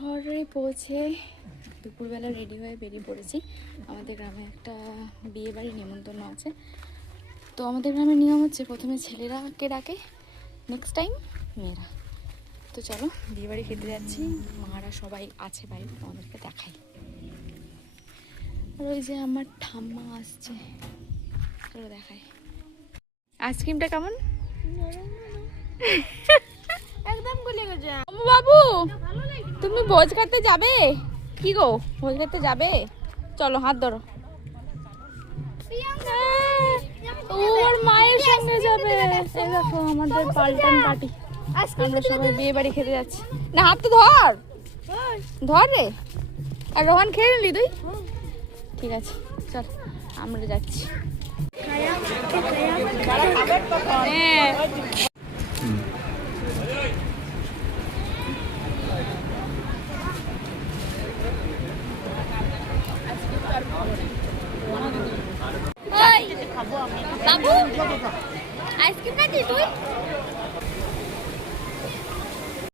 ঘরে পৌঁছে দুপুরবেলা রেডি হয়ে বেরিয়ে পড়েছি। আমাদের গ্রামে একটা বিয়ে বাড়ি নেমন্তন্ন আছে। তো আমাদের গ্রামের নিয়ম হচ্ছে প্রথমে ছেলেরাকে ডাকে, নেক্সট টাইম মেয়েরা। তো চলো বিয়ে বাড়ি খেতে যাচ্ছি, মারা সবাই আছে বাইরে, আমাদেরকে দেখাই। আর ওই যে আমার ঠাম্মা আসছে, চলো দেখাই। আইসক্রিমটা কেমন? একদম গলে গেছে। বাবু তুমি ভোজ খেতে যাবে? কি গো ভোজ খেতে যাবে? চলো হাত ধরো। ওর মায়ের সঙ্গে যাবে। এই দেখো আমাদের পাল্টান পার্টি, আমরা সবাই বিয়ে বাড়ি খেতে যাচ্ছি। না হাত তো ধর, ধর রে। আর রোহান খেয়ে নিলি তুই? ঠিক আছে চল আমরা যাচ্ছি। হ্যাঁ বাবু আইসক্রিম খাচ্ছিস তুই?